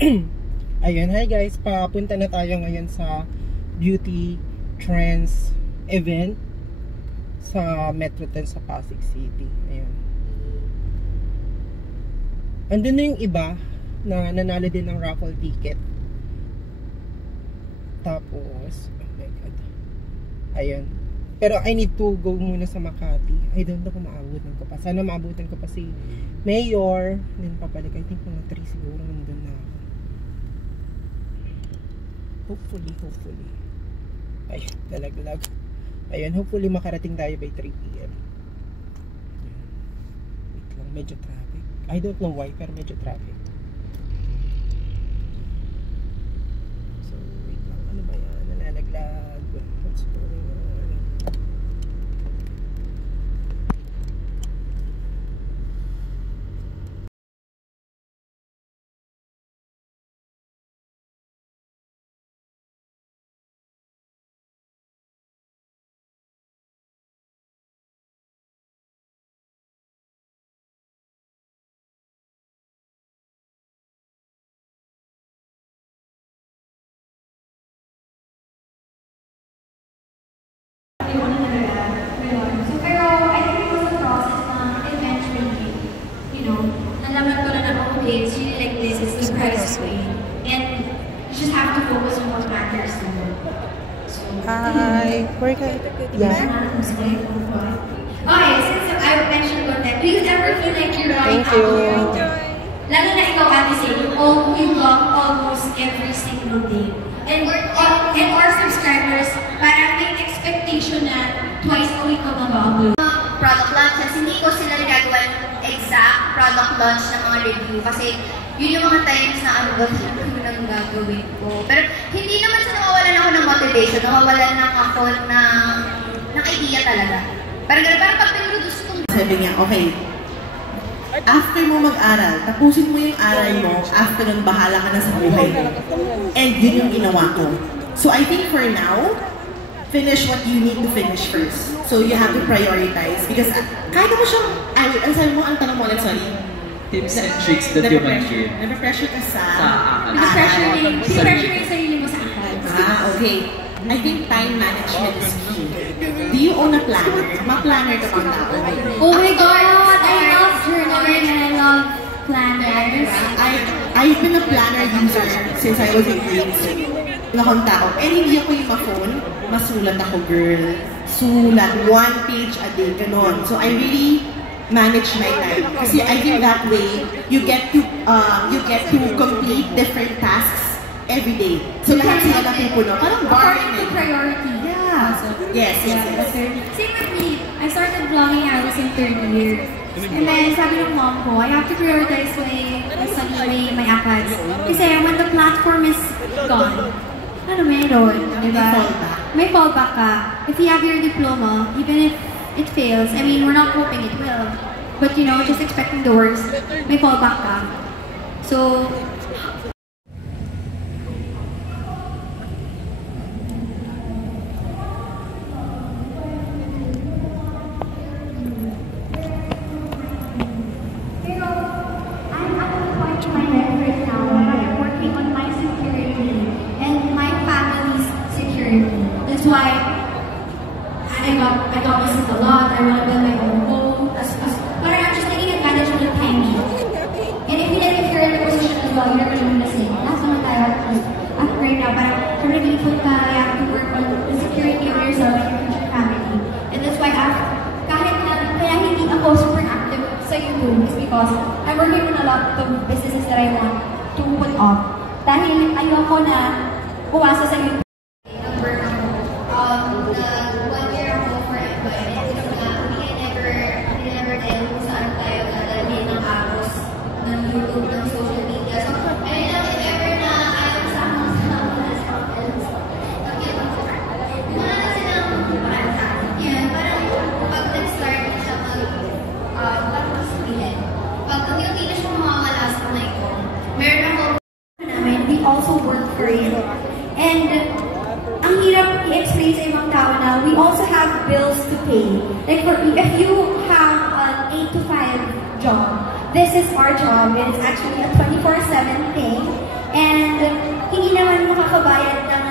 Ayun, hi guys, papunta na tayo ngayon sa beauty trends event sa Metro 10 sa Pasig City. Ayun. Andun na yung iba na nanalo din ng raffle ticket. Tapos, oh my god. Ayun. Pero I need to go muna sa Makati. I don't know kung maabutan ko pa. Sana maabutan ko pa si Mayor. Then papalik. I think mga 3 siguro nandun na ako. Hopefully. Ay, dalaglag. Ayun, hopefully makarating tayo by 3 PM. Wait lang, medyo traffic. I don't know why, pero medyo traffic. So, wait lang. Ano ba yan? Nalalaglag. What's going on? Pero I think it was a process na eventually, you know, nalaman ko na okay, it's really like this, it's the correct way. And you just have to focus on what matters to you. So, hi! Where ka? Yeah. Okay, since I mentioned content, do you ever feel like you're running Thank you. out of your lalo na ikaw, Ate Say, you vlog almost every single day. And our subscribers, parang may expectation na twice a week ka mag-upload. Product launches, hindi ko sila nagagawa yung exact product launch ng mga review kasi yun yung mga times na ano ba nang gagawin ko. Pero hindi naman sa nawawalan ako ng motivation, nawawalan lang ako ng idea talaga. Parang pag pinroduce ko. Sabi niya, okay, after mo mag-aral, tapusin mo yung aral mo, after nun, bahala ka na sa buhay mo. And yun yung ginawa ko. So I think for now, finish what you need to finish first. So you have to prioritize. Because kaya mo siyang, ang sabi mo, ang tanong mo ulit, sorry. Tips and tricks that you mentioned. Never pressure ka sa Pressure yung sarili mo sa akal. Okay. I think time management is key. Do you own a planner? Ma-planner ka bang tao? Oh my God! I love journaling and I love planners. I've been a planner user since I was in grade school. Nakong tao. And hindi ako yung ma-phone. Masulat ako, girl. Sulat. 1 page a day. Ganon. So I really manage my time. Kasi I think that way, you get to complete different tasks every day. So lahat sila napupuno. Parang According to priority. Yeah. Yes. Same with me. I started vlogging I was in 3rd year. And then sabi ng mom ko, I have to prioritize my study way, my ACADS. Kasi when the platform is gone, ano meron? Diba? May fallback ka. If you have your diploma, even if it fails, I mean, we're not hoping it will. But you know, just expecting the worst, may fallback ka. So, that's why I got business a lot. I want to build my own home. But I'm just taking advantage of the timing. And if you're in the position as well, you're never going to say, that's not at right now. But I'm really put you have to work on the security of yourself and your future family. And that's why kahit na kaya hindi ako super active sa YouTube is because I'm working on a lot of businesses that I want to put off. Dahil ayoko na buwasa sa YouTube. We also work for it. And ang hirap i-explain sa ibang tao na we also have bills to pay. Like if you have an 8 to 5 job, this is our job. It is actually a 24/7 thing. And hindi naman makakabayad ng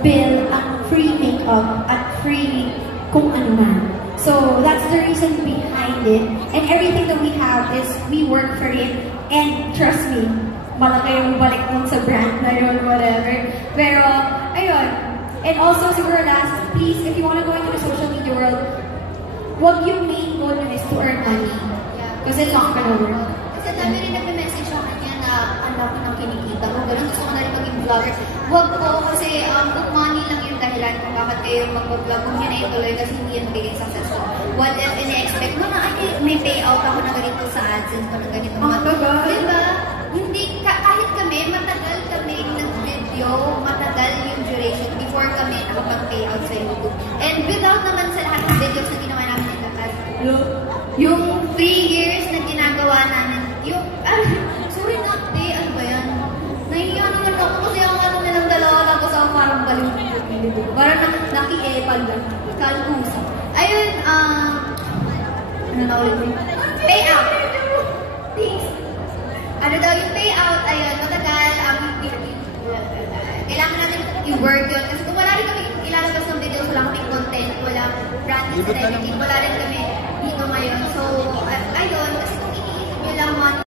bill ang free makeup at free kung ano man. So that's the reason behind it. And everything that we have is we work for it. And trust me, malaki yung balik nun sa brand na yun, whatever. Pero, ayun. And also, siguro last, please, if you want to go into the social media world, wag yung main goal nyo is to earn money. Kasi it's not gonna work. Kasi dami rin nag-message sa kanya na anak ko nang kinikita ko. Ganun, gusto ko na rin maging vlogger. Wag po kasi book money lang yung dahilan kung bakit kayo mag-vlog. Kung yun ay tuloy kasi hindi yan magiging successful. What if ina-expect mo na, ay, may payout ako na ganito sa AdSense ko na ganito. Diba? Hindi, kahit kami, matagal kami nag-video, matagal yung duration before kami nakapag-payout sa YouTube. And without naman sa lahat ng videos na ginawa namin in the past, yung 3 years na ginagawa namin, yung, sorry not day, ano ba yan? Nahihiya naman ako kasi ang ano nilang dalawa, tapos ako parang baliw. Parang naki-epal lang, kalpusa. Ayun, ano na ulit mo? Payout! Thanks! Ano daw yung payout? Ayun, matagal, kailangan namin i-work yun. Kasi kung wala rin kami ilalabas ng videos, wala kaming content, wala brand and everything, wala rin kami